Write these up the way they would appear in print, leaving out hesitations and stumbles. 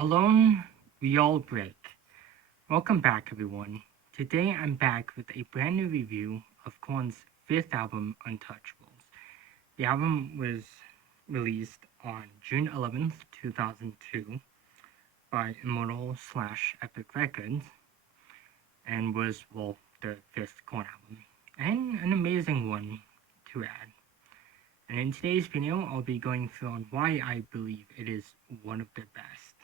Alone, we all break. Welcome back, everyone. Today I'm back with a brand new review of Korn's fifth album, Untouchables. The album was released on June 11th, 2002 by Immortal slash Epic Records and was, well, the fifth Korn album. And an amazing one to add. And in today's video, I'll be going through on why I believe it is one of the best.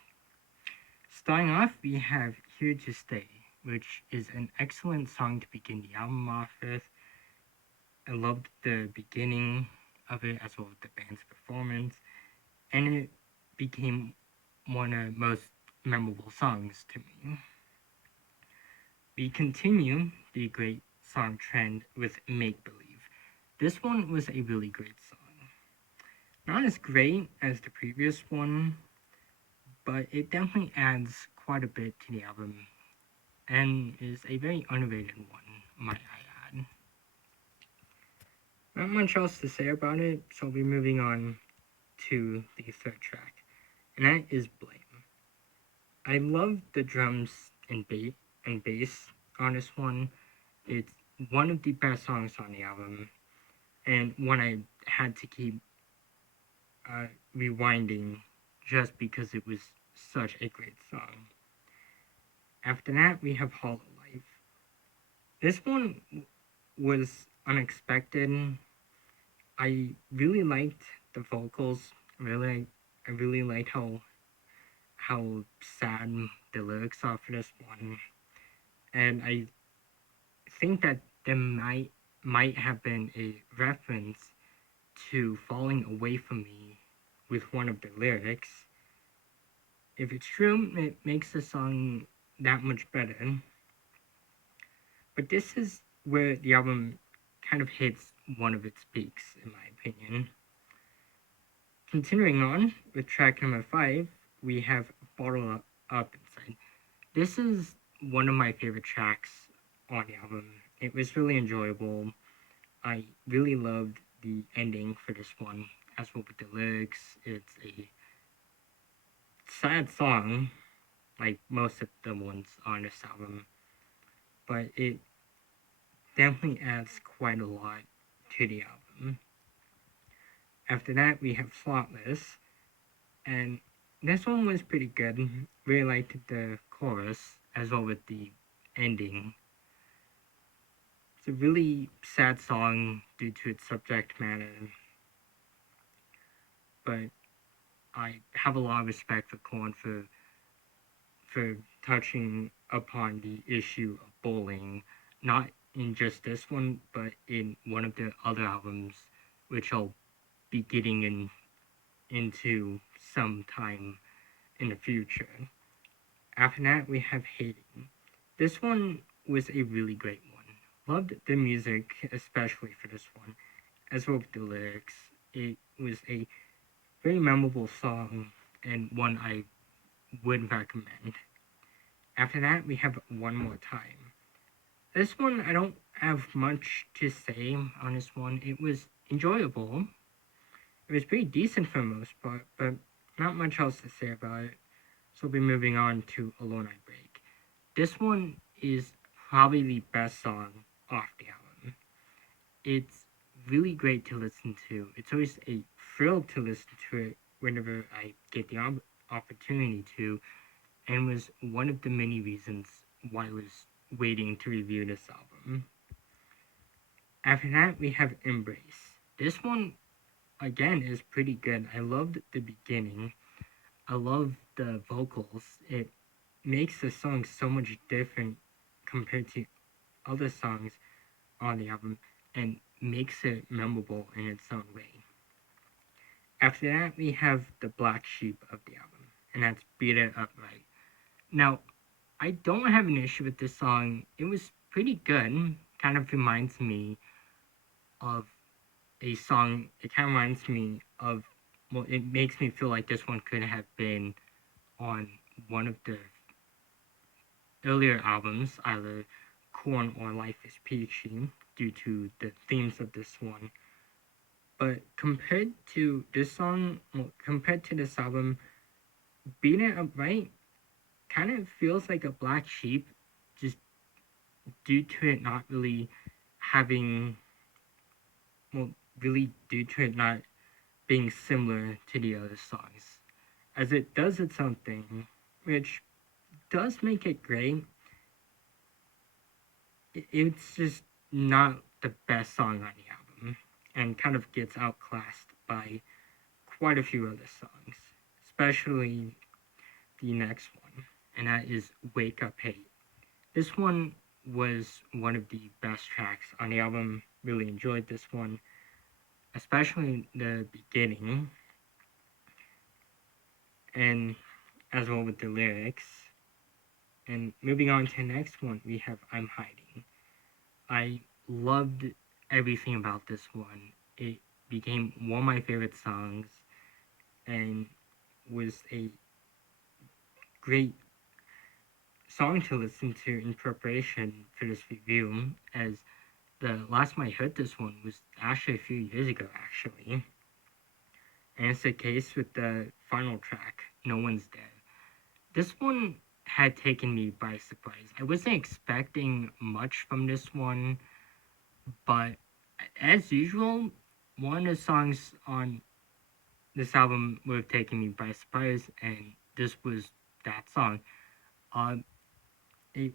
Starting off, we have Here to Stay, which is an excellent song to begin the album off with. I loved the beginning of it as well as the band's performance, and it became one of the most memorable songs to me. We continue the great song trend with Make Believe. This one was a really great song. Not as great as the previous one, but it definitely adds quite a bit to the album and is a very underrated one, might I add. Not much else to say about it, so we'll be moving on to the third track, and that is Blame. I love the drums and bass on this one. It's one of the best songs on the album, and one I had to keep rewinding just because it was such a great song. After that, we have Hollow Life. This one was unexpected. I really liked the vocals. I really liked how sad the lyrics are for this one, and I think that there might have been a reference to Falling Away from Me with one of the lyrics. If it's true, it makes the song that much better. But this is where the album kind of hits one of its peaks, in my opinion. Continuing on with track number 5, we have Bottle Up Inside. This is one of my favorite tracks on the album. It was really enjoyable. I really loved the ending for this one, as well with the lyrics. It's a sad song, like most of the ones on this album, but it definitely adds quite a lot to the album. After that, we have Flawless, and this one was pretty good. Really liked the chorus as well with the ending. It's a really sad song due to its subject matter, but I have a lot of respect for Korn for touching upon the issue of bullying, not in just this one, but in one of the other albums, which I'll be getting into sometime in the future. After that, we have Hating. This one was a really great one. Loved the music, especially for this one, as well as the lyrics. It was a very memorable song and one I would recommend. After that, we have One More Time. This one, I don't have much to say on this one. It was enjoyable. It was pretty decent for the most part, but not much else to say about it. So we'll be moving on to Alone I Break. This one is probably the best song off the album. It's really great to listen to. It's always a thrill to listen to it whenever I get the opportunity to, and was one of the many reasons why I was waiting to review this album. After that, we have Embrace. This one, again, is pretty good. I loved the beginning. I love the vocals. It makes the song so much different compared to other songs on the album and makes it memorable in its own way. After that, we have the black sheep of the album, and that's Beat It Up Right. Now, I don't have an issue with this song. It was pretty good. Kind of reminds me of a song. It kind of reminds me of, well, it makes me feel like this one could have been on one of the earlier albums, either Korn or Life is Peachy, due to the themes of this one. But compared to this song, well, compared to this album, Beat It Upright kind of feels like a black sheep, just due to it not really having, well, really due to it not being similar to the other songs, as it does its own thing, which does make it great. It's just not the best song on the album, and kind of gets outclassed by quite a few other songs, especially the next one, and that is Wake Up Hate. This one was one of the best tracks on the album. Really enjoyed this one, especially the beginning, and as well with the lyrics. And moving on to the next one, we have I'm Hiding. I loved everything about this one. It became one of my favorite songs and was a great song to listen to in preparation for this review, as the last time I heard this one was actually a few years ago, actually. And it's the case with the final track, No One's Dead. This one had taken me by surprise. I wasn't expecting much from this one, but as usual, one of the songs on this album would have taken me by surprise, and this was that song. Uh, it,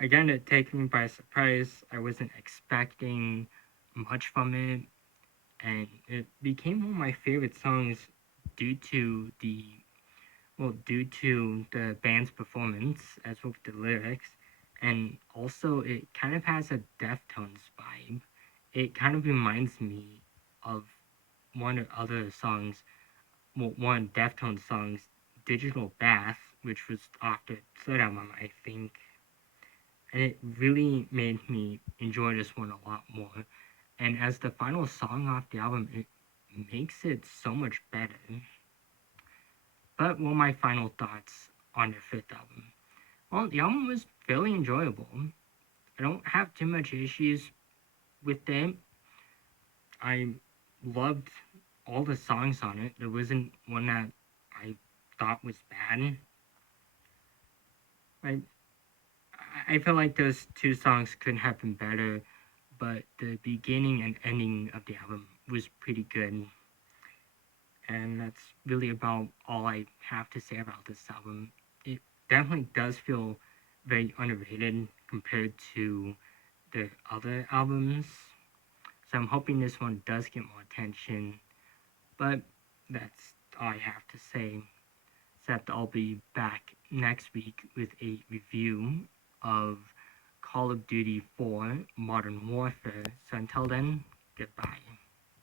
again, it taken me by surprise. I wasn't expecting much from it, and it became one of my favorite songs due to the due to the band's performance as well as the lyrics, and also it kind of has a Deftones vibe. It kind of reminds me of one of other songs, well, one Deftones songs, Digital Bath, which was off the third album, I think, and it really made me enjoy this one a lot more. And as the final song off the album, it makes it so much better. But what are my final thoughts on the fifth album? Well, the album was fairly enjoyable. I don't have too much issues with it. I loved all the songs on it. There wasn't one that I thought was bad. I I feel like those two songs couldn't have been better, but the beginning and ending of the album was pretty good. And that's really about all I have to say about this album. It definitely does feel very underrated compared to the other albums. So I'm hoping this one does get more attention. But that's all I have to say. Except I'll be back next week with a review of Call of Duty 4 Modern Warfare. So until then, goodbye.